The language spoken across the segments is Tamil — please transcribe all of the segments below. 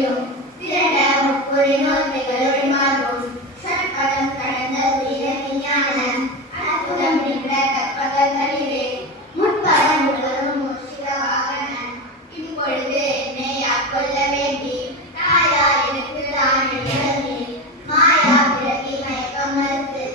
பொய்யும் திரண்ட முப்பொரு நோய்களோடு மாறும் சற்பதம் கடந்த உயிரஞான அற்புதம் நின்ற கற்பகங்களிலே முற்பதம் உலகம் சிவவாகன இப்பொழுது என்னை ஆட்கொள்ள வேண்டி தாயார் எனக்கு தான் எழுதி மாயா பிறகி மயக்கம் மறுத்து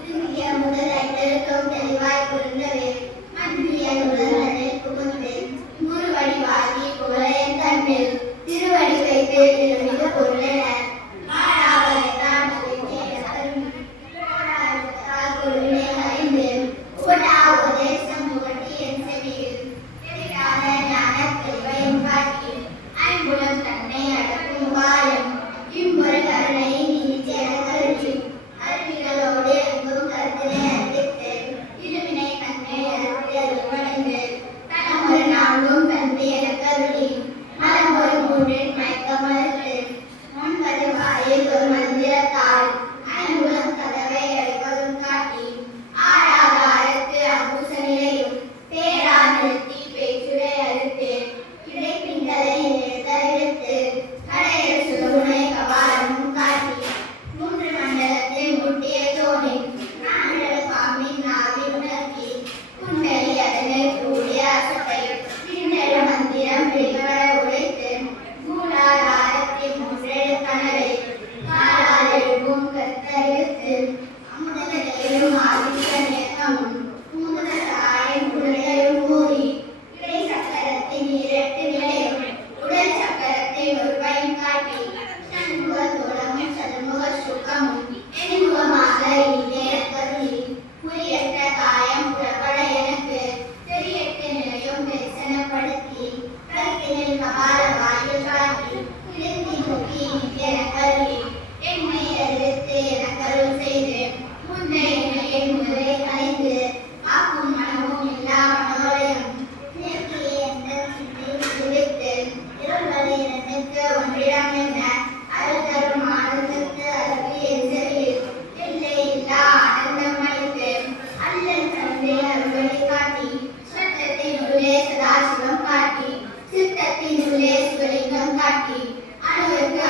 திரும்பிய முதல் ஐந்தெழுத்தும் தெளிவாய் புரிந்தவே மன்னிய முதல் புகுந்து முருவடிவாகி புகழையன் தன்னில் திருவடி வைத்து திருமிகு பொருளென மாறாவதைத்தான் குருவினை அறிந்து உபடா உபதேசம் புகட்டி என் செவியில் கிடைக்காத ஞான தெளிவையும் காட்டி ஐம்புலம் தன்னை அடக்கும் உபாயம் இம்பொரு கருணை நீதி எனக்கருளி அருவிகளோடு எங்கும் கருத்தினை அறிவித்து இருவினை தன்னை அறுத்து அருள்வடைந்து தனமொரு நாளும் தந்து எனக்கருளி மலம்பொரு மூன்றின் மயக்கம் மறுத்து முன்பது வாயில் ஒரு மந்திரத்தால் ஐம்புலம் கதவை அடைப்பதும் காட்டி ஆறாத அறத்து அபூச நிலையும் பேரா நிறுத்தி பேச்சுரை அறுத்து கிடைப்பிங்களை தவிர்த்து கடையர் சுகமுனை கபாலமும் காட்டி மூன்று மண்டலத்தை முட்டிய தோணி நாண்டல பாம்பின் நாவி உணர்த்தி குண்டலி அதனை கூடிய அசத்தை பின்னெழு மந்திரம் பிரிகட உடைத்து மூலாதாரத்தை மூன்றெழு கனலை காலால் எழுவும் கத்தறிவித்து அமுதலையும் ஆதித்த நேக்கமும் மூதசாயம் குடலையும் கூறி இடை சக்கரத்தின் இரட்டு நிலையும் உடல் சக்கரத்தை ஒரு பயன் காட்டி சண்முக தோளமும் சண்முக சுகமும் எண்முகமாக இதய கருளி புரியற்ற காயம் புறப்பட எனக்கு தெரியற்ற நிலையும் தரிசனப்படுத்தி கருத்தினில் கபால வாயில் காட்டி கிழத்தி நோக்கி நித்திய கருளி என்னை அறிவித்து எனக்கருள் செய்து முன்னை என் முதலை கலைந்து ஆக்கும் மனமும் எல்லா மனோலயம் நேர்த்தியை எந்த சிந்தை குவித்து இருள்வழி இரண்டுக்கு ஒன்றிடம் என்ன அருள் தரும் ஆனந்தத்து அருவி எரிசலில் எல்லை இல்லா ஆனந்தம் அளித்து அல்லல் சந்தை அருள்வழி காட்டி சட்டத்தின் உள்ளே சதாசிவம் காட்டி சித்தத்தின் உள்ளே சிவலிங்கம் காட்டி அணுவுக்கு